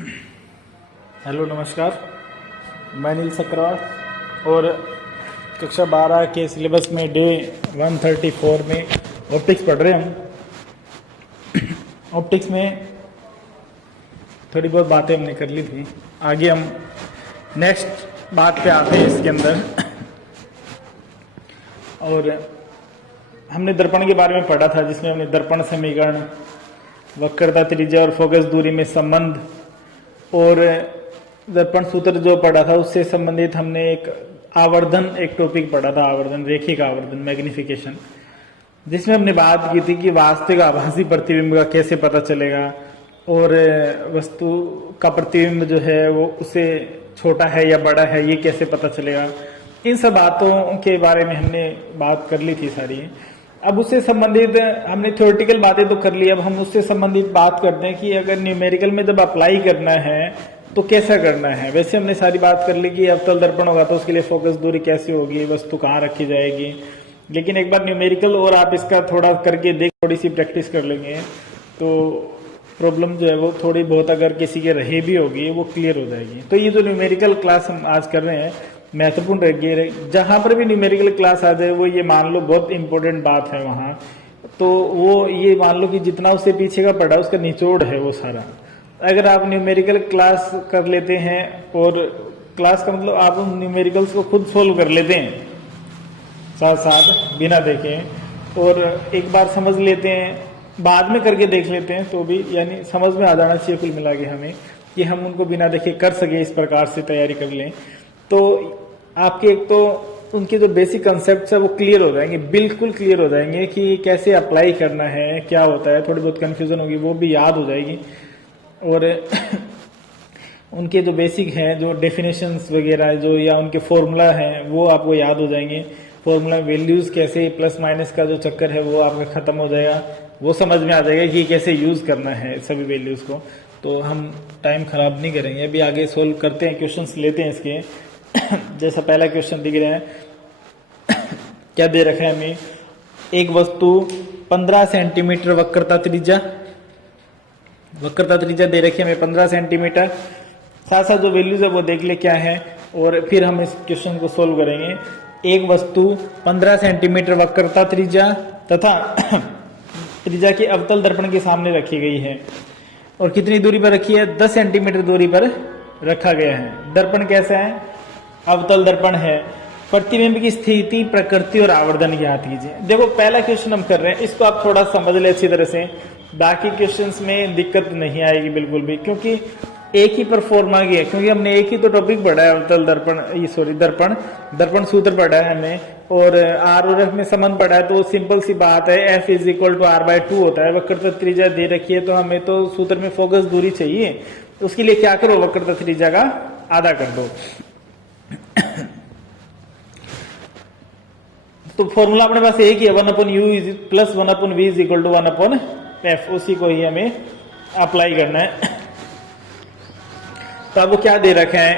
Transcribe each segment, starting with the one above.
Hello नमस्कार, मैं नील सक्रार और कक्षा 12 के सिलेबस में डे 134 में ऑप्टिक्स पढ़ रहे हैं हम। ऑप्टिक्स में थोड़ी बहुत बातें हमने कर ली थी। आगे हम नेक्स्ट बात पे आते हैं इसके अंदर। और हमने दर्पण के बारे में पढ़ा था, जिसमें हमने दर्पण समीकरण, वक्रता, त्रिज्या और फोकस दूरी में संबंध और दर्पण सूत्र जो पढ़ा था उससे संबंधित हमने एक आवर्धन, एक टॉपिक पढ़ा था, आवर्धन, रेखिक आवर्धन, मैग्निफिकेशन, जिसमें हमने बात की थी कि वास्तविक आभासी प्रतिबिंब का कैसे पता चलेगा और वस्तु का प्रतिबिंब जो है वो उससे छोटा है या बड़ा है ये कैसे पता चलेगा। इन सब बातों के बारे में हमने बात कर ली थी सारी। अब उससे संबंधित हमने थ्योरेटिकल बातें तो कर ली, अब हम उससे संबंधित बात करते हैं कि अगर न्यूमेरिकल में जब अप्लाई करना है तो कैसा करना है। वैसे हमने सारी बात कर ली कि अवतल दर्पण होगा तो उसके लिए फोकस दूरी कैसी होगी, वस्तु कहाँ रखी जाएगी। लेकिन एक बार न्यूमेरिकल और आप इसका थोड़ा करके देख, थोड़ी सी प्रैक्टिस कर लेंगे तो प्रॉब्लम जो है वो थोड़ी बहुत अगर किसी के रहे भी होगी वो क्लियर हो जाएगी। तो ये जो न्यूमेरिकल क्लास हम आज कर रहे हैं महत्वपूर्ण रहेगी। जहां पर भी न्यूमेरिकल क्लास आ जाए वो ये मान लो बहुत इंपॉर्टेंट बात है वहां, तो वो ये मान लो कि जितना उससे पीछे का पढ़ा उसका निचोड़ है वो सारा। अगर आप न्यूमेरिकल क्लास कर लेते हैं और क्लास का मतलब आप न्यूमेरिकल्स को खुद सोल्व कर लेते हैं साथ साथ बिना देखे, और एक बार समझ लेते हैं, बाद में करके देख लेते हैं तो भी यानी समझ में आ जाना चाहिए कुल मिला के हमें कि हम उनको बिना देखे कर सके, इस प्रकार से तैयारी कर लें तो आपके एक तो उनके जो बेसिक कंसेप्ट है वो क्लियर हो जाएंगे, बिल्कुल क्लियर हो जाएंगे कि कैसे अप्लाई करना है, क्या होता है। थोड़ी बहुत कंफ्यूजन होगी वो भी याद हो जाएगी, और उनके जो बेसिक हैं, जो डेफिनेशंस वगैरह जो या उनके फॉर्मूला हैं वो आपको याद हो जाएंगे। फॉर्मूला वैल्यूज कैसे, प्लस माइनस का जो चक्कर है वो आपका खत्म हो जाएगा, वो समझ में आ जाएगा कि कैसे यूज करना है सभी वैल्यूज को। तो हम टाइम खराब नहीं करेंगे, अभी आगे सोल्व करते हैं, क्वेश्चंस लेते हैं इसके। जैसा पहला क्वेश्चन दिख रहा है, क्या दे रखा है हमें, एक वस्तु 15 सेंटीमीटर वक्रता त्रिज्या दे रखी है हमें 15 सेंटीमीटर। साथ साथ जो वैल्यूज है वो देख ले क्या है और फिर हम इस क्वेश्चन को सोल्व करेंगे। एक वस्तु 15 सेंटीमीटर वक्रता त्रिज्या तथा त्रिज्या के अवतल दर्पण के सामने रखी गई है और कितनी दूरी पर रखी है, 10 सेंटीमीटर दूरी पर रखा गया है। दर्पण कैसा है, अवतल दर्पण है। प्रतिबिंब की स्थिति, प्रकृति और आवर्धन ज्ञात कीजिए। देखो पहला क्वेश्चन हम कर रहे हैं, इसको आप थोड़ा समझ ले अच्छी तरह से, बाकी क्वेश्चंस में दिक्कत नहीं आएगी बिल्कुल भी, क्योंकि एक ही परफॉर्मा की है, क्योंकि हमने एक ही तो टॉपिक पढ़ा है, अवतल दर्पण, दर्पण सूत्र पढ़ा है हमने और आर और एफ में संबंध पढ़ा है। तो सिंपल सी बात है, F is equal to r/2 होता है। वक्रता त्रिज्या दे रखी है तो हमें तो सूत्र में फोकस दूरी चाहिए, उसके लिए क्या करो, वक्रता त्रिज्या का आधा कर दो। तो फॉर्मूला अपने पास एक ही है, 1/u plus 1/v is equal to 1/f, उसी को ही हमें अप्लाई करना है। तो आपको क्या दे रखा है,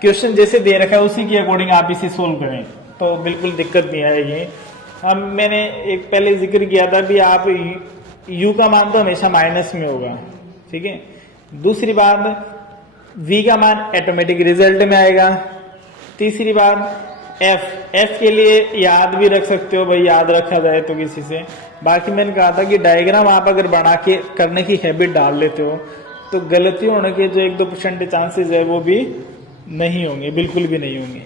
क्वेश्चन जैसे दे रखा है उसी के अकॉर्डिंग आप इसे सोल्व करें तो बिल्कुल दिक्कत नहीं आएगी। मैंने एक पहले जिक्र किया था भी आप u का मान तो हमेशा माइनस में होगा, ठीक है। दूसरी बात v का मान ऑटोमेटिक रिजल्ट में आएगा। तीसरी बात f के लिए याद भी रख सकते हो भाई, याद रखा जाए तो किसी से। बाकी मैंने कहा था कि डायग्राम आप अगर बना के करने की हैबिट डाल लेते हो तो गलती होने के जो 1-2% चांसेस है वो भी नहीं होंगे, बिल्कुल भी नहीं होंगे।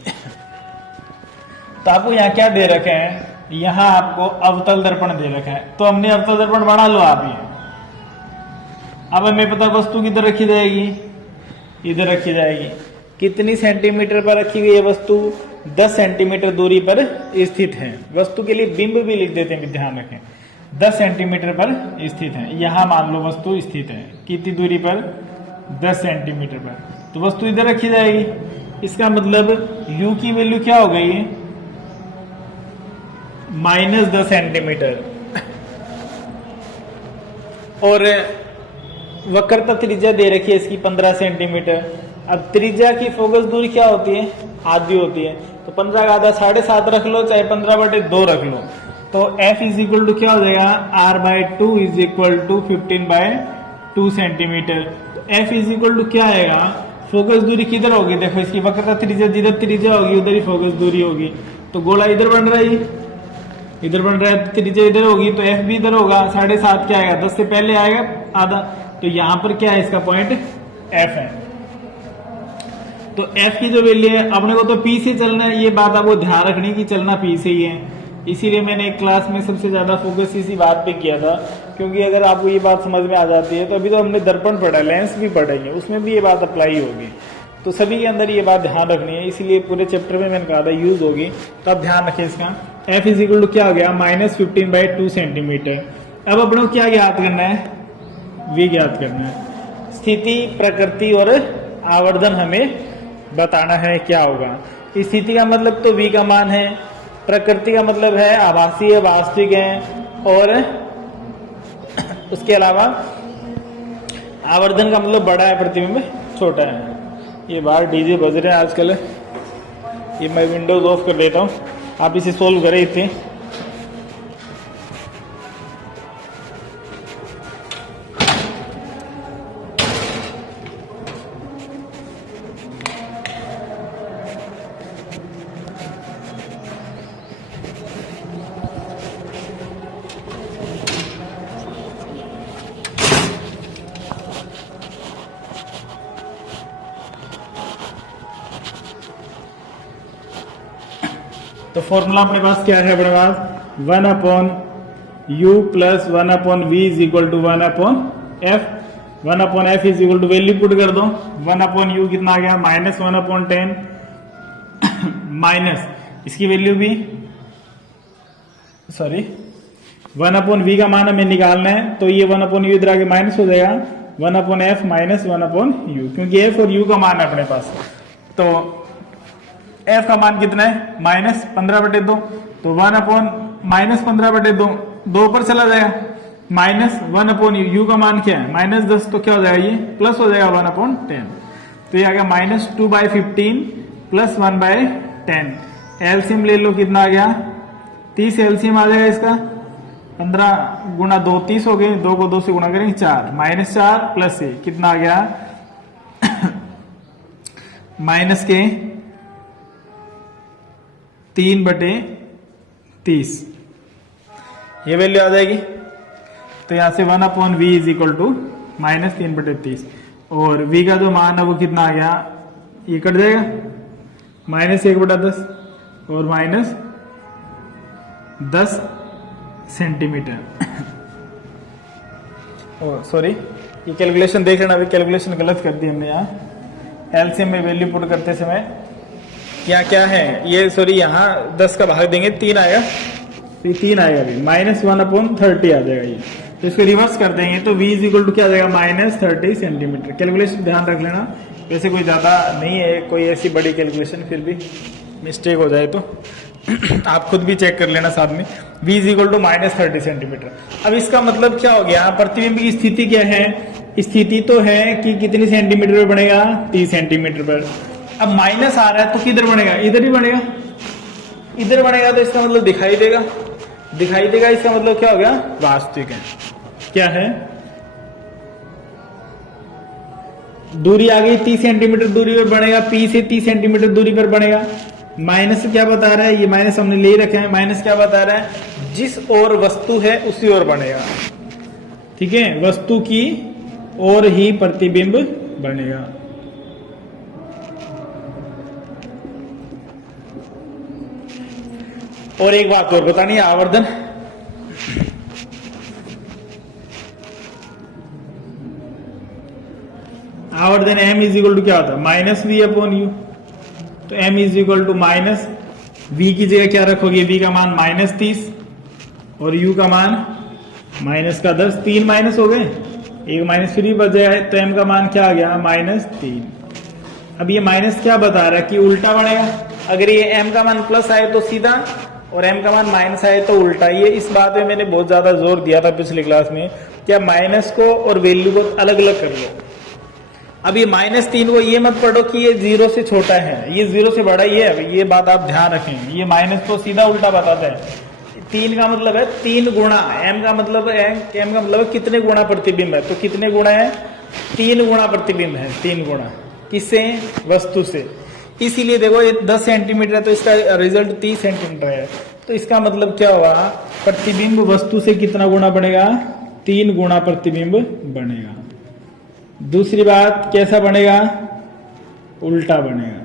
तो आपको यहाँ क्या दे रखे हैं, यहाँ आपको अवतल दर्पण दे रखा है, तो हमने अवतल दर्पण बना लो आप ये। अब हमें पता वस्तु किधर रखी जाएगी, इधर रखी जाएगी। कितनी सेंटीमीटर पर रखी गई है वस्तु, 10 सेंटीमीटर दूरी पर स्थित है। वस्तु के लिए बिंब भी लिख देते हैं, ध्यान रखें, 10 सेंटीमीटर पर स्थित है। यहां मान लो वस्तु स्थित है, कितनी दूरी पर, 10 सेंटीमीटर पर, तो वस्तु इधर रखी जाएगी। इसका मतलब u की वैल्यू क्या हो गई, -10 सेंटीमीटर। और वक्रता त्रिज्या दे रखी है इसकी 15 सेंटीमीटर। अब त्रिज्या की फोकस दूरी क्या होती है, आधी होती है, तो 15 का आधा 7.5 रख लो, चाहे 15/2 रख लो। तो f इज इक्वल टू क्या हो जाएगा, r/2 is equal to 15/2 2 centimetre. तो एफ इज इक्वल टू क्या आएगा, फोकस दूरी किधर होगी, देखो इसकी वक्रता त्रिज्या, जिधर त्रिज्या होगी उधर ही फोकस दूरी होगी। तो गोला इधर बन रहा है, इधर बन रहा है, त्रिज्या इधर होगी तो एफ भी इधर होगा। 7.5 क्या आएगा, 10 से पहले आएगा आधा, तो यहाँ पर क्या है इसका पॉइंट एफ है। तो एफ की जो वैल्यू है, अपने को तो पी से चलना है, ये बात आपको ध्यान रखनी कि चलना पी से ही है। इसीलिए मैंने एक क्लास में सबसे ज्यादा फोकस इसी बात पे किया था, क्योंकि अगर आपको ये बात समझ में आ जाती है तो अभी तो हमने दर्पण पढ़ा, लेंस भी पढ़ेंगे, उसमें भी ये बात अप्लाई होगी। तो सभी के अंदर ये बात ध्यान रखनी है, इसीलिए पूरे चैप्टर में मैंने कहा था यूज होगी, तो आप ध्यान रखें इसका। एफ इज इक्वल टू क्या हो गया, -15/2 सेंटीमीटर। अब अपने को क्या ज्ञात करना है, वी ज्ञात करना है। स्थिति, प्रकृति और आवर्धन हमें बताना है क्या होगा। स्थिति का मतलब तो वी का मान है, प्रकृति का मतलब है आभासी है, वास्तविक है, और उसके अलावा आवर्धन का मतलब बड़ा है, प्रतिबिंब छोटा है। ये बाहर डीजे बज रहे हैं आजकल, ये मैं विंडोज ऑफ कर देता हूँ, आप इसे सोल्व करें इसे। तो फॉर्मूला अपने पास क्या है अपने पास, 1/u plus 1/v is equal to 1/f। 1/f is equal to value put कर दो, 1/u कितना आ गया, -1/10 माइनस इसकी वैल्यू भी, सॉरी 1/v का मान हमें निकालना है, तो ये 1/u इधर आके माइनस हो जाएगा, 1/f माइनस 1/u, क्योंकि f और u का मान है अपने पास। तो f का मान कितना है, -15/2, तो 1/-15/2 2 पर चला जाएगा, -1/u का मान क्या है, -10, तो क्या हो जाएगा, ये प्लस हो जाएगा 1/10, तो ये आ गया -2/15 प्लस 1/10। एलसीएम ले लो, कितना आ गया, 30 एलसीएम आ जाएगा इसका, 15 गुणा 2 30 हो गए, 2 को 2 से गुणा करेंगे 4, -4 प्लस से कितना आ गया माइनस के 3/30, ये वैल्यू आ जाएगी। तो यहां से 1/v इज इक्वल टू -3/30, और v का जो मान है वो कितना आ गया, ये कट जाएगा, -1/10 और -10 सेंटीमीटर। सॉरी, ये कैलकुलेशन देख लेना, अभी कैलकुलेशन गलत कर दी हमने यहाँ, एलसीएम में वैल्यू पुट करते समय क्या क्या है, ये सॉरी यहाँ 10 का भाग देंगे 3 आएगा, तो 3 आएगा अभी, -1/30 आ जाएगा ये, तो इसको रिवर्स कर देंगे तो v इज इक्वल टू क्या आ जाएगा, -30 सेंटीमीटर। कैलकुलेशन ध्यान रख लेना, वैसे कोई ज्यादा नहीं है, कोई ऐसी बड़ी कैलकुलेशन, फिर भी मिस्टेक हो जाए तो आप खुद भी चेक कर लेना साथ में। v is equal to -30 centimetre. अब इसका मतलब क्या हो गया, प्रतिबिंब की स्थिति क्या है, स्थिति तो है कि कितनी सेंटीमीटर पर बनेगा, 30 सेंटीमीटर पर। अब माइनस आ रहा है तो किधर बनेगा, इधर ही बनेगा, इधर बनेगा, तो इसका मतलब दिखाई देगा, दिखाई देगा, इसका मतलब क्या हो गया, वास्तविक है। क्या है, दूरी आ गई 30 सेंटीमीटर दूरी पर बनेगा, पी से 30 सेंटीमीटर दूरी पर बनेगा। माइनस क्या बता रहा है, ये माइनस हमने ले रखे हैं, माइनस क्या बता रहा है, जिस ओर वस्तु है उसी ओर बनेगा, ठीक है, वस्तु की ओर ही प्रतिबिंब बनेगा। और एक बात और बतानी है, आवर्धन, आवर्धन m इज इक्वल टू क्या होता है, -v/u, तो m is equal to -v की जगह क्या रखोगे, v का मान -30 और u का मान -10, 3 माइनस हो गए, एक माइनस फ्री बच जाए, तो m का मान क्या आ गया, -3। अब ये माइनस क्या बता रहा है कि उल्टा बढ़ेगा, अगर ये m का मान प्लस आए तो सीधा, और m का मान माइनस आए तो उल्टा। ये इस बात में मैंने बहुत ज्यादा जोर दिया था पिछली क्लास में, क्या माइनस को और वैल्यू को अलग अलग कर लो। अब ये -3 को ये मत पढ़ो कि ये 0 से छोटा है, ये 0 से बड़ा ही है, ये बात आप ध्यान रखें, ये माइनस को सीधा उल्टा बताता है, 3 का मतलब है 3 गुणा, m का मतलब है कितने गुणा प्रतिबिंब है, तो कितने गुणा है, 3 गुणा प्रतिबिंब है, 3 गुणा किससे, वस्तु से। इसीलिए देखो ये 10 सेंटीमीटर है तो इसका रिजल्ट 30 सेंटीमीटर है, तो इसका मतलब क्या हुआ, प्रतिबिंब वस्तु से कितना गुणा बढ़ेगा, 3 गुणा प्रतिबिंब बनेगा। दूसरी बात कैसा बनेगा, उल्टा बनेगा।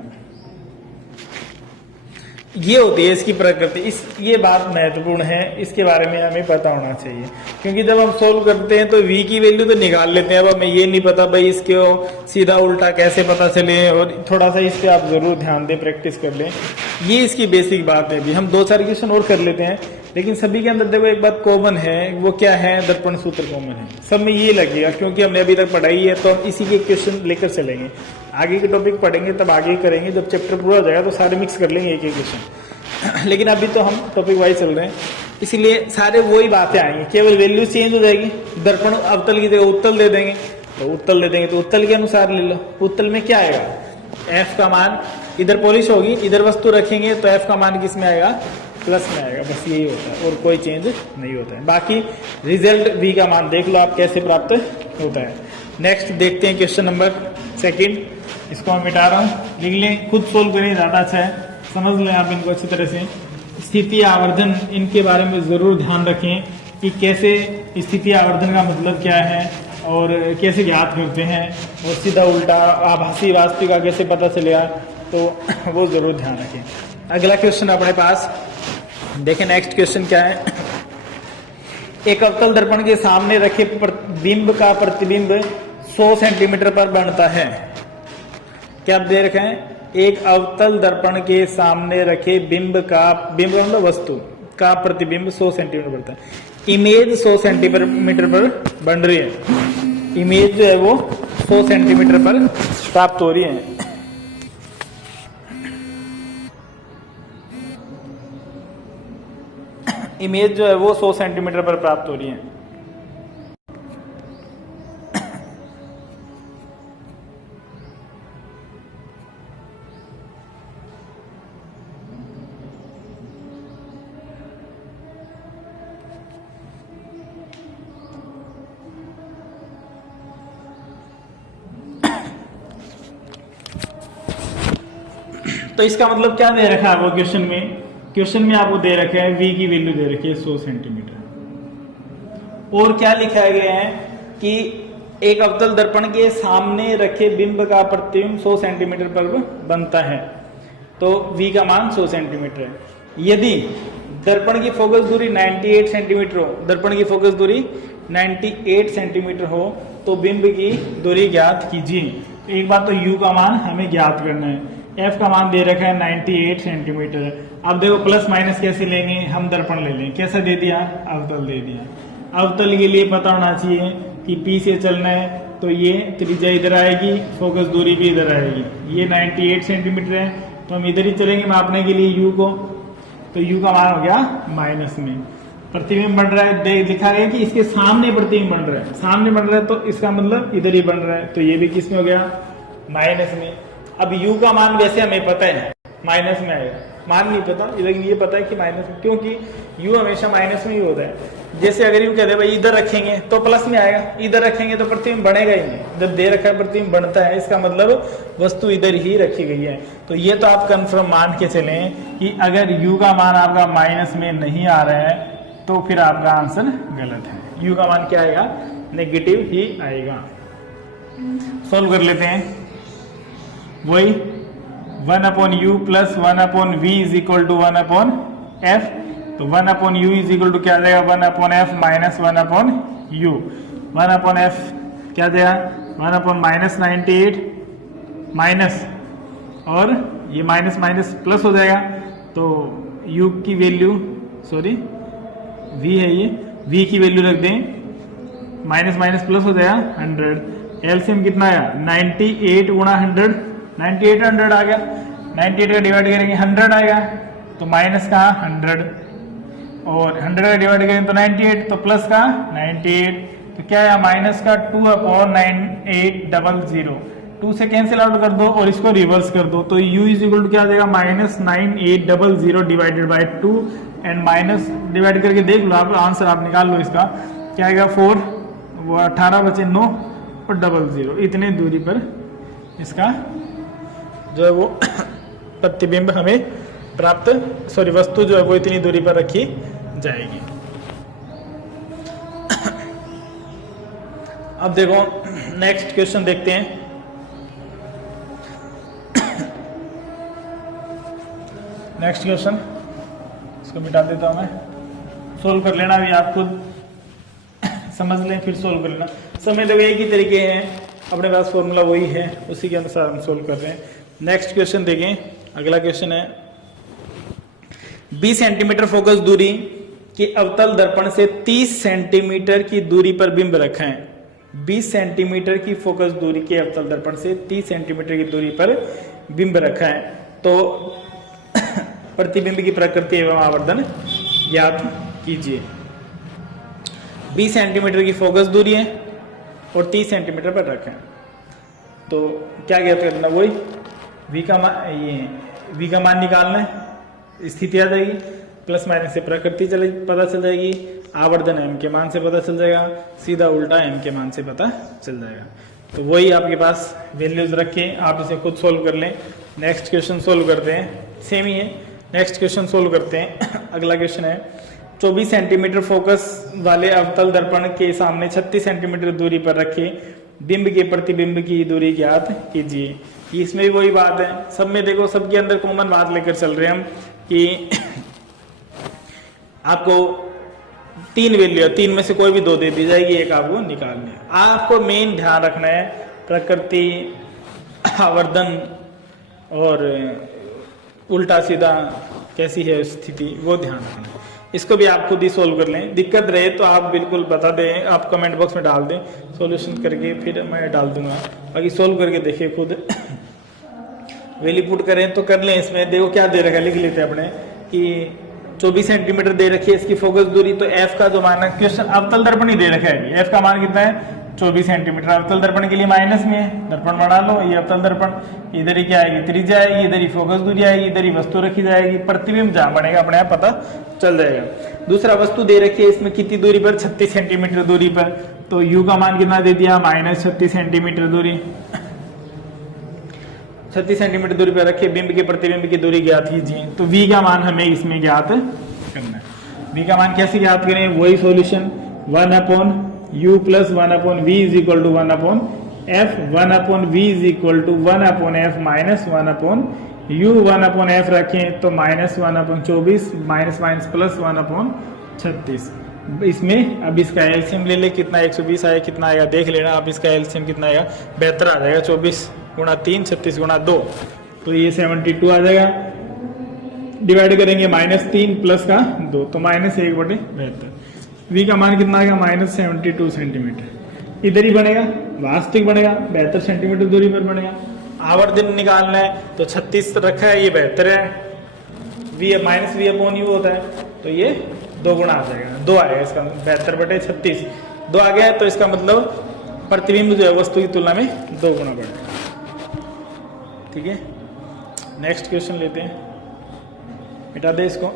ये होती है इसकी प्रकृति, ये बात महत्वपूर्ण है, इसके बारे में हमें पता होना चाहिए, क्योंकि जब हम सोल्व करते हैं तो v की वैल्यू तो निकाल लेते हैं, अब हमें ये नहीं पता भाई इसको सीधा उल्टा कैसे पता चले, और थोड़ा सा इस पे आप जरूर ध्यान दें, प्रैक्टिस कर लें, ये इसकी बेसिक बात है। भी हम 2-4 क्वेश्चन और कर लेते हैं, लेकिन सभी के अंदर देखो एक बात कॉमन है, वो क्या है, दर्पण सूत्र कॉमन है, सब में ये लगेगा, क्योंकि हमने अभी तक पढ़ाई है तो हम इसी के क्वेश्चन लेकर चलेंगे। आगे के टॉपिक पढ़ेंगे तब आगे करेंगे, जब चैप्टर पूरा हो जाएगा तो सारे मिक्स कर लेंगे एक एक क्वेश्चन, लेकिन अभी तो हम टॉपिक वाइज चल रहे हैं, इसीलिए सारे वही बातें आएंगी, केवल वैल्यू चेंज हो जाएगी। दर्पण अवतल की जगह उत्तल दे देंगे, तो उत्तल दे देंगे तो उत्तल के अनुसार ले लो। उत्तल में क्या आएगा, एफ का मान, इधर पॉलिश होगी, इधर वस्तु रखेंगे तो एफ का मान किस में आएगा, प्लस में आएगा, बस यही होता है और कोई चेंज नहीं होता है। बाकी रिजल्ट v का मान देख लो आप कैसे प्राप्त होता है। नेक्स्ट देखते हैं क्वेश्चन नंबर 2, इसको मैं मिटा रहा हूँ, लिख लें, खुद सोल्व करें, ज्यादा अच्छा है, समझ लें आप इनको अच्छी तरह से। स्थिति आवर्धन, इनके बारे में जरूर ध्यान रखें कि कैसे स्थिति आवर्धन का मतलब क्या है और कैसे ज्ञात करते हैं, और सीधा उल्टा आभासी वास्तविक का कैसे पता चलेगा, तो वो जरूर ध्यान रखें। अगला क्वेश्चन अपने पास देखें, नेक्स्ट क्वेश्चन क्या है, एक अवतल दर्पण के सामने रखे बिंब का प्रतिबिंब 100 सेंटीमीटर पर बनता है। क्या दे रखे हैं, एक अवतल दर्पण के सामने रखे बिंब मतलब वस्तु का प्रतिबिंब 100 सेंटीमीटर बनता है। इमेज 100 सेंटीमीटर पर बन रही है, इमेज जो है वो 100 सेंटीमीटर पर प्राप्त हो रही है। इमेज जो है वो 100 सेंटीमीटर पर प्राप्त हो रही है। तो इसका मतलब क्या दे रखा है वो क्वेश्चन में आपको दे रखा है v की वैल्यू दे रखी है 100 सेंटीमीटर, और क्या लिखा गया है कि एक अवतल दर्पण के सामने रखे बिंब का प्रतिबिंब 100 सेंटीमीटर पर बनता है, तो v का मान 100 सेंटीमीटर है। यदि दर्पण की फोकस दूरी 98 सेंटीमीटर हो, दर्पण की फोकस दूरी 98 सेंटीमीटर हो, तो बिंब की दूरी ज्ञात कीजिए। एक बात तो u का मान हमें ज्ञात करना है, f का मान दे रखा है 98 सेंटीमीटर। अब देखो प्लस माइनस कैसे लेंगे, हम दर्पण ले लेंगे, कैसा दे दिया, अवतल दे दिया। अवतल के लिए पता होना चाहिए कि P से चलना है तो ये त्रिज्या इधर आएगी, फोकस दूरी भी इधर आएगी, ये 98 सेंटीमीटर है तो हम इधर ही चलेंगे मापने के लिए u को, तो u का मान हो गया माइनस में। प्रतिबिंब बन रहा है, लिखा गया कि इसके सामने प्रतिबिंब बन रहा है, सामने बन रहा है तो इसका मतलब इधर ही बन रहा है, तो ये भी किस में हो गया, माइनस में। अब u का मान वैसे हमें पता है माइनस में आएगा, मान नहीं पता, लेकिन ये पता है कि माइनस में, क्योंकि u हमेशा माइनस में ही होता है। जैसे अगर यू कहते हैं भाई इधर रखेंगे तो प्लस में आएगा, इधर रखेंगे तो प्रतिबिंब बनेगा ही नहीं। जब दे रखा है प्रतिबिंब बनता है, इसका मतलब वस्तु इधर ही रखी गई है। तो ये तो आप कंफर्म मान के चलें कि अगर u का मान आपका माइनस में नहीं आ रहा है तो फिर आपका आंसर गलत है। u का मान क्या आएगा, नेगेटिव ही आएगा। सोल्व कर लेते हैं, वही 1/u plus 1/v is equal to 1/f, तो 1/u इज इक्वल टू क्या आ जाएगा, 1/f माइनस 1/u। 1/f क्या जाएगा, 1/-98 माइनस, और ये माइनस माइनस प्लस हो जाएगा, तो u की वैल्यू v है, ये v की वैल्यू रख दें, माइनस माइनस प्लस हो जाएगा 100। एलसीएम कितना आया, 98 गुणा 100, 98 100 आ गया, 98 का डिवाइड करेंगे 100 आएगा, तो माइनस का 100 और 100 का डिवाइड करेंगे तो 98, तो प्लस का 98, तो क्या है माइनस का 2/9800, 2 से कैंसिल आउट कर दो और इसको रिवर्स कर दो, तो u इज इक्वल टू क्या आ जाएगा, -9800 divided by 2, and minus divide करके देख लो आप, आंसर आप निकाल लो इसका क्या आएगा 4, वो 18 बचे 9 और 00 इतने दूरी पर इसका जो है वो प्रतिबिंब हमें प्राप्त वस्तु जो है वो इतनी दूरी पर रखी जाएगी। अब देखो नेक्स्ट क्वेश्चन देखते हैं। नेक्स्ट क्वेश्चन इसको मिटा देता हूं मैं, सोल्व कर लेना भी, आप खुद समझ लें फिर सोल्व कर लेना। समय तो एक ही तरीके हैं, अपने पास फॉर्मूला वही है, उसी के अनुसार हम सोल्व कर रहे हैं। नेक्स्ट क्वेश्चन देखें, अगला क्वेश्चन है 20 सेंटीमीटर फोकस दूरी के अवतल दर्पण से 30 सेंटीमीटर की दूरी पर बिंब रखा है। 20 सेंटीमीटर की फोकस दूरी के अवतल दर्पण से 30 सेंटीमीटर की दूरी पर बिंब रखा है, तो प्रतिबिंब की प्रकृति एवं आवर्धन ज्ञात कीजिए। 20 सेंटीमीटर की फोकस दूरी है और 30 सेंटीमीटर पर रखा है, तो क्या ज्ञात करना, वही v का मान निकालना है, स्थिति आ जाएगी, प्लस माइनस से प्रकृति पता चल जाएगी, आवर्धन m के मान से पता चल जाएगा, सीधा उल्टा m के मान से पता चल जाएगा। तो वही आपके पास वैल्यूज रखे, आप इसे खुद सोल्व कर लें। नेक्स्ट क्वेश्चन सोल्व करते हैं, सेम ही है, नेक्स्ट क्वेश्चन सोल्व करते हैं। अगला क्वेश्चन है 24 सेंटीमीटर फोकस वाले अवतल दर्पण के सामने 36 सेंटीमीटर दूरी पर रखे बिंब के प्रतिबिंब की दूरी ज्ञात कीजिए। इसमें भी वही बात है, सब में देखो, सबके अंदर कॉमन बात लेकर चल रहे हैं हम कि आपको 3 वैल्यू है, 3 में से कोई भी 2 दे दी जाएगी, एक आपको निकालनी है। आपको मेन ध्यान रखना है प्रकृति, आवर्धन और उल्टा सीधा कैसी है स्थिति, वो ध्यान रखना है। इसको भी आप खुद ही सोल्व कर लें, दिक्कत रहे तो आप बिल्कुल बता दें, आप कमेंट बॉक्स में डाल दें, सॉल्यूशन करके फिर मैं डाल दूंगा, बाकी सोल्व करके देखिए खुद। वैल्यू पुट करें तो कर लें। इसमें देखो क्या दे रखा है, लिख लेते हैं अपने कि 24 सेंटीमीटर दे रखी है इसकी फोकस दूरी, तो f का जो मान है, क्वेश्चन अवतल दर्पण ही दे रखा है, f का मान कितना है 24 सेंटीमीटर। अवतल दर्पण के लिए माइनस में है, दर्पण बना लो, ये अवतल दर्पण, इधर ही क्या आएगी त्रिज्या आएगी, इधर ही फोकस दूरी आएगी, इधर ही वस्तु रखी जाएगी, प्रतिबिंब जहां बनेगा अपने आप पता चल जाएगा। दूसरा वस्तु दे रखी है इसमें कितनी दूरी पर, 36 सेंटीमीटर दूरी पर, तो u का मान कितना दे दिया -36 सेंटीमीटर दूरी, 36 सेंटीमीटर दूरी पर रखे बिंब के प्रतिबिंब की दूरी ज्ञात कीजिए। तो v का मान हमें इसमें ज्ञात करना है। v का मान कैसे ज्ञात करें, वही solution 1/u + 1/v = 1/f, 1/v = 1/f - 1/u, 1/f रखें तो -1/24 माइनस प्लस 1/36। इसमें अब इसका एलसीएम ले ले, कितना 120 आया, कितना आएगा देख लेना आप, इसका एलसीएम कितना आएगा, 72 आ जाएगा, 24 × 3 36 × 2, तो ये 72 आ जाएगा। डिवाइड करेंगे -3 प्लस का 2, तो -1/72। v का मान कितना आएगा -72 सेंटीमीटर, इधर ही बनेगा, वास्तविक बनेगा, 72 सेंटीमीटर दूरी पर बनेगा। आवर्धन निकालना है तो 36 रखा है, ये 72 है, v/u होता है, तो ये 2 गुना आ जाएगा, 2 आएगा इसका, 72/36 2 आ गया, तो इसका मतलब प्रतिबिंब जो है वस्तु की तुलना में 2 गुना बढ़ेगा। ठीक है, नेक्स्ट क्वेश्चन लेते हैं, मिटा दे इसको।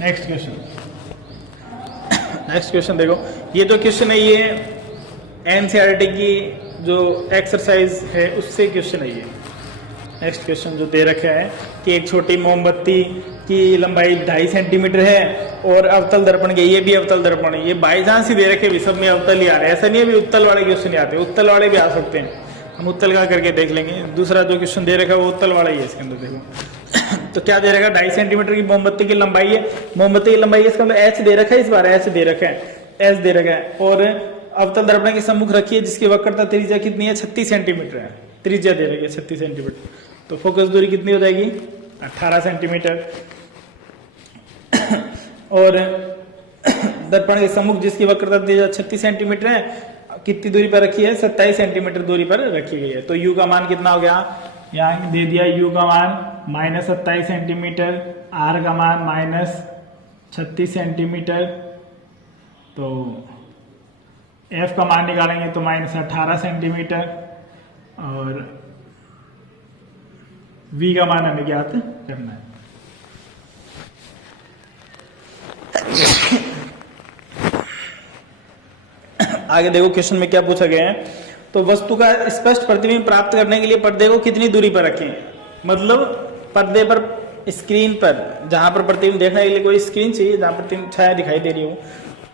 नेक्स्ट क्वेश्चन देखो, ये जो क्वेश्चन है ये एनसीईआरटी की जो एक्सरसाइज है उससे क्वेश्चन है ये। नेक्स्ट क्वेश्चन जो दे रखा है कि एक छोटी मोमबत्ती की लंबाई 2.5 सेंटीमीटर है और अवतल दर्पण के, ये भी अवतल दर्पण है, ये बाई चांस ही दे रखे भी, सब में अवतल ही आ रहे हैं, ऐसा नहीं है भी उत्तल वाले क्वेश्चन ही आते हैं, उत्तल वाले भी आ सकते हैं, हम उत्तल का करके देख लेंगे। दूसरा जो क्वेश्चन दे रखा है वो उत्तल वाला ही है, इसके अंदर देखो तो क्या दे रखा है, 2.5 सेंटीमीटर की मोमबत्ती की लंबाई है, मोमबत्ती की लंबाई इसका मतलब h दे रखा है, इस बार h दे रखा है, h दे रखा है, और अवतल दर्पण के सम्मुख रखी है जिसकी वक्रता त्रिज्या कितनी है 36 सेंटीमीटर है, त्रिज्या दे रखी है 36 सेंटीमीटर, तो फोकस दूरी कितनी हो जाएगी 18 सेंटीमीटर। और दर्पण के सम्मुख जिसकी वक्रता त्रिज्या 36 सेंटीमीटर है, कितनी दूरी पर रखी है 27 सेंटीमीटर दूरी पर रखी गई है, तो u का मान कितना हो गया, यहाँ दे दिया u का मान -27 सेंटीमीटर, r का मान -36 सेंटीमीटर, तो f का मान निकालेंगे तो -18 सेंटीमीटर, और v का मान हमें ज्ञात करना है। आगे देखो क्वेश्चन में क्या पूछा गया है। तो वस्तु का स्पष्ट प्रतिबिंब प्राप्त करने के लिए पर्दे को कितनी दूरी पर रखें। मतलब पर्दे पर, स्क्रीन पर, जहां पर प्रतिबिंब देखने के लिए कोई स्क्रीन चाहिए, जहां प्रतिबिंब छाया दिखाई दे रही हो,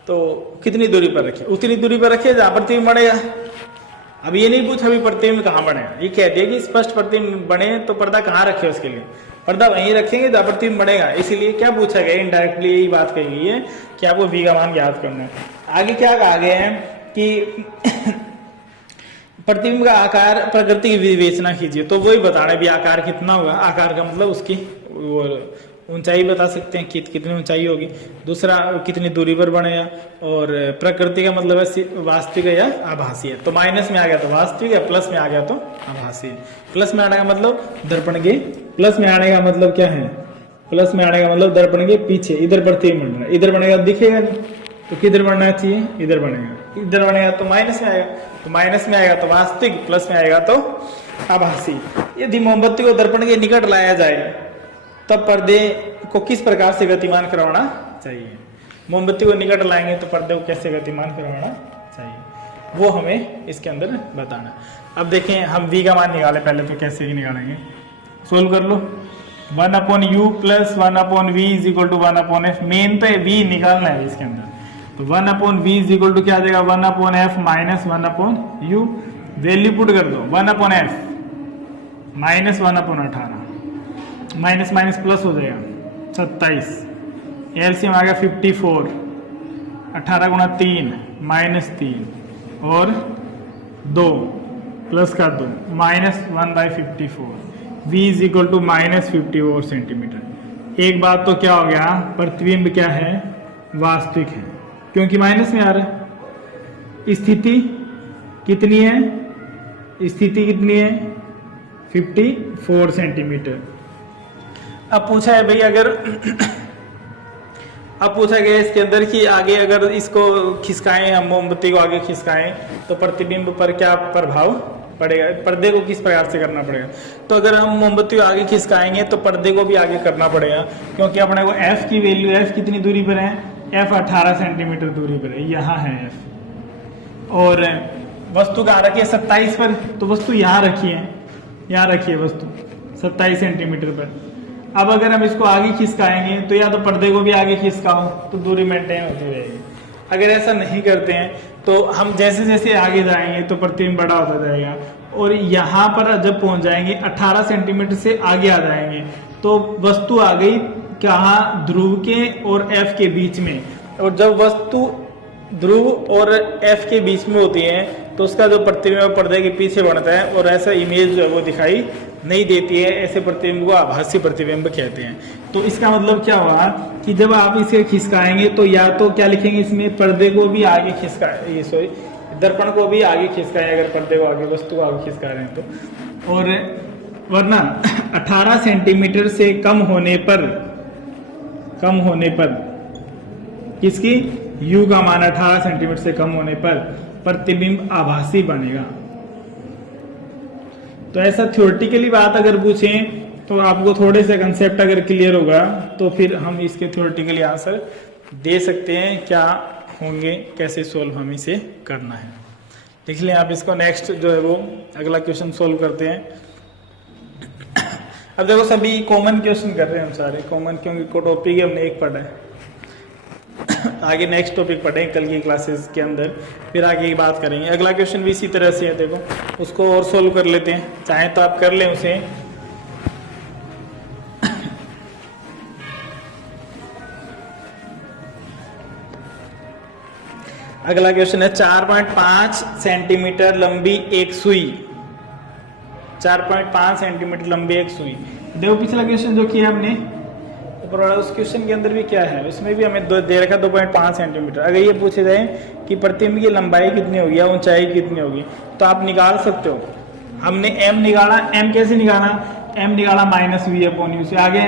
तो कितनी दूरी पर रखें। उतनी दूरी पर रखें जहां प्रतिबिंब बनेगा। अब ये नहीं पूछा अभी प्रतिबिंब कहाँ बनेगा, ये कहते हैं कि स्पष्ट प्रतिबिंब बने तो पर्दा कहाँ रखे, उसके लिए पर्दा वहीं रखेंगे जहां प्रतिबिंब बनेगा। इसीलिए क्या पूछा गया, इनडायरेक्टली यही बात कही गई है कि आपको v का मान ज्ञात करना है। आगे क्या कहा गया है कि प्रतिबिंब का आकार प्रकृति की विवेचना कीजिए। तो वही बताना भी आकार कितना होगा। आकार का मतलब उसकी वो ऊंचाई बता सकते हैं कि कितनी ऊंचाई होगी। दूसरा कितनी दूरी पर बनेगा। और प्रकृति का मतलब है वास्तविक या आभासी है। तो माइनस में आ गया तो वास्तविक है, प्लस में आ गया तो आभासी है। प्लस में आने का मतलब दर्पण के, प्लस में आने का मतलब क्या है, प्लस में आने का मतलब दर्पण के पीछे इधर प्रतिबिंब बन रहा है। इधर बनेगा दिखेगा नहीं, तो किधर बनना चाहिए, इधर बनेगा। इधर बनेगा तो माइनस में आएगा, तो माइनस में आएगा तो वास्तविक, प्लस में आएगा तो आभासी। यदि मोमबत्ती को दर्पण के निकट लाया जाए तब पर्दे को किस प्रकार से गतिमान करवाना चाहिए। मोमबत्ती को निकट लाएंगे तो पर्दे को कैसे गतिमान करवाना चाहिए, वो हमें इसके अंदर बताना। अब देखें हम v का मान निकाले पहले, तो कैसे निकालेंगे, सोल्व कर लो। 1/u plus 1/v is equal to 1/f। Main तो v निकालना है इसके अंदर, तो 1/v इज इक्वल टू क्या आ जाएगा, 1/f minus 1/u। Value put कर दो, 1/f minus 1/18, minus minus plus हो जाएगा 27। एलसीएम आ गया 54, 18 गुणा 3 माइनस 3 और 2 प्लस का 2 minus 1/54। v is equal to minus 54 centimetre. एक बात तो क्या हो गया, प्रतिबिंब क्या है, वास्तविक है, क्योंकि माइनस में आ रहा है। स्थिति कितनी है, स्थिति कितनी है 54 सेंटीमीटर। अब पूछा है भाई अगर अब पूछा गया इसके अंदर कि आगे अगर इसको खिसकाएं, हम मोमबत्ती को आगे खिसकाएं तो प्रतिबिंब पर क्या प्रभाव पड़ेगा, पर्दे को किस प्रकार से करना पड़ेगा। तो अगर हम मोमबत्ती को आगे खिसकाएंगे तो पर्दे को भी आगे करना पड़ेगा, क्योंकि अपने को f की वैल्यू, f कितनी दूरी पर है, f 18 सेंटीमीटर दूरी पर है, यहाँ है f। और वस्तु कहाँ रखी है, 27 पर, तो वस्तु यहाँ रखी है, यहाँ रखी है वस्तु 27 सेंटीमीटर पर। अब अगर हम इसको आगे खिसकाएंगे तो या तो पर्दे को भी आगे खिसकाओ तो दूरी मेंटेन होती रहेगी। अगर ऐसा नहीं करते हैं तो हम जैसे जैसे आगे जाएंगे तो प्रतिबिंब बड़ा होता जाएगा, और यहाँ पर जब पहुंच जाएंगे 18 सेंटीमीटर से आगे आ जाएंगे तो वस्तु आ गई कहाँ, ध्रुव के और एफ के बीच में। और जब वस्तु ध्रुव और एफ के बीच में होती है तो उसका जो प्रतिबिंब पर्दे के पीछे बनता है और ऐसा इमेज जो है वो दिखाई नहीं देती है। ऐसे प्रतिबिंब को आभासी प्रतिबिंब कहते हैं। तो इसका मतलब क्या हुआ कि जब आप इसे खिसकाएंगे तो या तो क्या लिखेंगे इसमें, पर्दे को भी आगे खिसकाए, सॉरी दर्पण को भी आगे खिसकाए अगर पर्दे को आगे, वस्तु को आगे खिसका रहे हैं तो। और वरना 18 सेंटीमीटर से कम होने पर किसकी, u का मान 18 सेंटीमीटर से कम होने पर प्रतिबिंब आभासी बनेगा। तो ऐसा थ्योरेटिकली बात अगर पूछें तो आपको थोड़े से कंसेप्ट अगर क्लियर होगा तो फिर हम इसके थ्योरेटिकली आंसर दे सकते हैं क्या होंगे, कैसे सोल्व हम इसे करना है। देख लें आप इसको। नेक्स्ट जो है वो अगला क्वेश्चन सोल्व करते हैं। अब देखो सभी कॉमन क्वेश्चन कर रहे हैं हम सारे कॉमन, क्योंकि टॉपिक हमने एक पढ़ा है। आगे नेक्स्ट टॉपिक पढ़ेंगे कल की क्लासेस के अंदर, फिर आगे की बात करेंगे। अगला क्वेश्चन भी इसी तरह से है, देखो उसको और सोल्व कर लेते हैं, चाहे तो आप कर लें उसे। अगला क्वेश्चन है 4.5 सेंटीमीटर लंबी एक सुई, 4.5 सेंटीमीटर लंबी एक सुई। देखो पिछला क्वेश्चन जो किया हमने उस क्वेश्चन के अंदर भी क्या है, उसमें भी हमें दे रखा 2.5 सेंटीमीटर। अगर ये पूछे जाए कि प्रतिबिंब की लंबाई कितनी होगी या ऊंचाई कितनी होगी तो आप निकाल सकते हो। हमने m निकाला, m कैसे निकाला, m निकाला -v/u से। आगे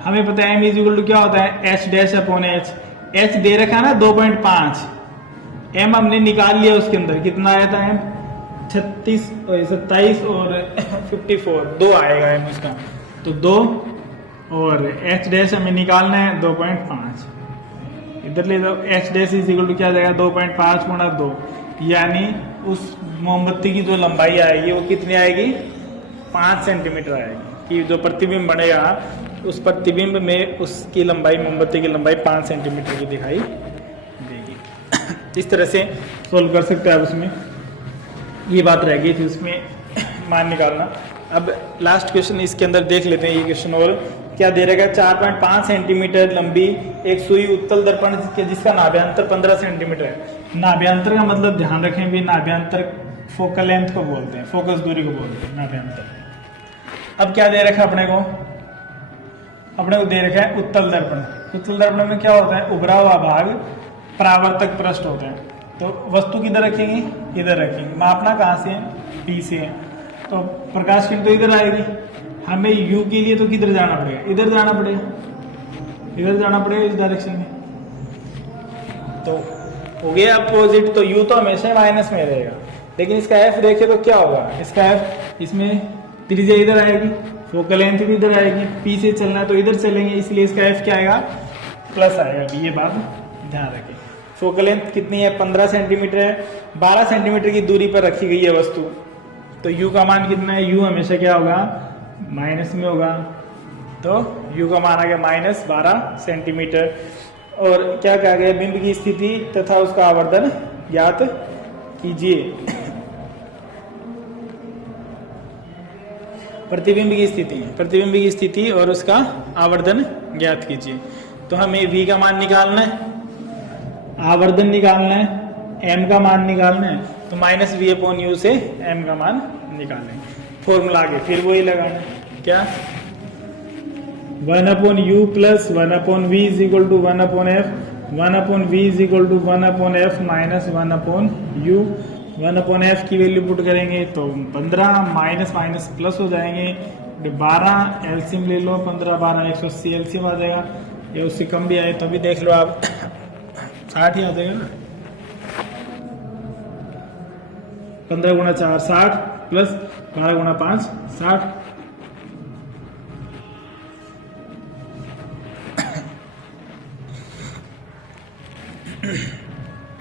हमें पता है m इज इक्वल टू क्या होता है, h'/h। h दे रखा है ना 2.5, m हमने निकाल लिया, उसके अंदर कितना आया था m 27 और 54, 2 आएगा m उसका। तो 2 और एच डैश हमें निकालना है 2.5, इधर ले जाओ। H dash is equal to क्या जाएगा 2.5 गुणा 2, यानी उस मोमबत्ती की जो लंबाई आएगी वो कितनी आएगी 5 सेंटीमीटर आएगी, कि जो प्रतिबिंब बनेगा उस प्रतिबिंब में उसकी लंबाई, मोमबत्ती की लंबाई 5 सेंटीमीटर की दिखाई देगी। इस तरह से सोल्व कर सकते हैं आप। उसमें ये बात रह गई थी उसमें मान निकालना। अब लास्ट क्वेश्चन इसके अंदर देख लेते हैं। ये क्वेश्चन और क्या दे रहेगा, 4.5 सेंटीमीटर लंबी एक सुई उत्तल दर्पण जिसका नाभ्यांतर 15 सेंटीमीटर है। नाभ्यांतर का मतलब ध्यान रखें भी, नाभ्यांतर फोकल लेंथ को बोलते हैं, फोकस दूरी को बोलते हैं नाभ्यांतर। अब क्या दे रखा है अपने को दे रखा है उत्तल दर्पण। उत्तल दर्पण में क्या होता है, उभरा हुआ भाग परावर्तक पृष्ठ होते हैं। तो वस्तु किधर रखेंगे, इधर रखेंगे। मापना कहाँ से है, पी से है, तो प्रकाश किरण तो इधर आएगी। हमें यू के लिए तो किधर जाना पड़ेगा, इधर जाना पड़ेगा, इधर जाना पड़ेगा इस डायरेक्शन में। तो हो गया अपोजिट, तो यू तो हमेशा माइनस में रहेगा। लेकिन इसका एफ देखे तो क्या होगा, इसका एफ, इसमें त्रिज्या इधर आएगी, फोकल लेंथ भी इधर आएगी, पी से चलना है तो इधर चलेंगे, इसलिए इसका एफ क्या आएगा, प्लस आएगा। ये बात ध्यान रखें। फोकल लेंथ कितनी है, 15 सेंटीमीटर है। 12 सेंटीमीटर की दूरी पर रखी गई है वस्तु, तो यू का मान कितना है, यू हमेशा क्या होगा, माइनस में होगा। तो यू का मान आ गया -12 सेंटीमीटर। और क्या कहा गया, बिंब की स्थिति तथा उसका आवर्धन ज्ञात कीजिए। प्रतिबिंब की स्थिति और उसका आवर्धन ज्ञात कीजिए। तो हमें v का मान निकालना है, आवर्धन निकालना है, m का मान निकालना है। तो -v/u से m का मान निकालें। फॉर्मूला आगे फिर वही लगाना है, क्या 1/u plus 1/v is equal to 1/f, 1/v is equal to 1/f minus 1/u। 1/f की वैल्यू पुट करेंगे तो 15 माइनस माइनस प्लस हो जाएंगे, 12 एलसीएम ले लो, 15 12 180 एलसीएम आ जाएगा। ये उससे कम भी आए तो भी देख लो आप 60 ही आ जाएगा ना। 15 गुणा 4 60 प्लस 12 गुणा 5 60।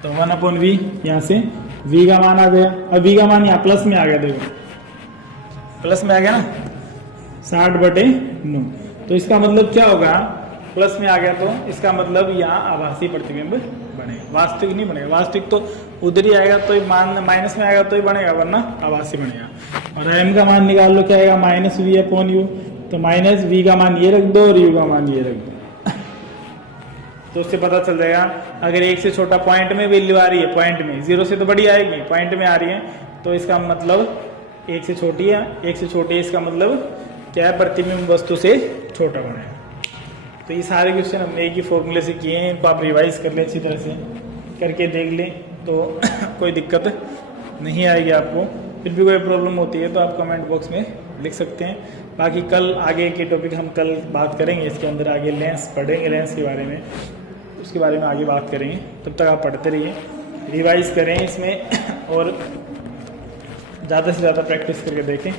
तो 1/v यहाँ से v का मान आ गया। अब v का मान यहाँ प्लस में आ गया, देखो प्लस में आ गया ना 60/9। तो इसका मतलब क्या होगा, प्लस में आ गया तो इसका मतलब यहाँ आभासी प्रतिबिंब बनेगा, वास्तविक नहीं बनेगा। वास्तविक तो उधर ही आएगा तो मान माइनस में आएगा तो ही बनेगा, वरना आभासी बनेगा। और m का मान निकाल लो, क्या आएगा -v/u। तो -v का मान ये रख दो और u का मान ये रख दो, तो उससे पता चल जाएगा। अगर एक से छोटा पॉइंट में वैल्यू आ रही है, पॉइंट में 0 से तो बड़ी आएगी, पॉइंट में आ रही है तो इसका मतलब एक से छोटी है, एक से छोटी है, इसका मतलब क्या है, प्रतिबिंब वस्तु से छोटा बनेगा। तो ये सारे क्वेश्चन हमने एक ही फॉर्मूले से किए हैं, इनको आप रिवाइज कर लें, अच्छी तरह से करके देख लें तो कोई दिक्कत नहीं आएगी आपको। फिर भी कोई प्रॉब्लम होती है तो आप कमेंट बॉक्स में लिख सकते हैं। बाकी कल आगे के टॉपिक हम कल बात करेंगे, इसके अंदर आगे लेंस पढ़ेंगे, लेंस के बारे में, उसके बारे में आगे बात करेंगे। तब तक आप पढ़ते रहिए, रिवाइज करें इसमें और ज़्यादा से ज़्यादा प्रैक्टिस करके देखें।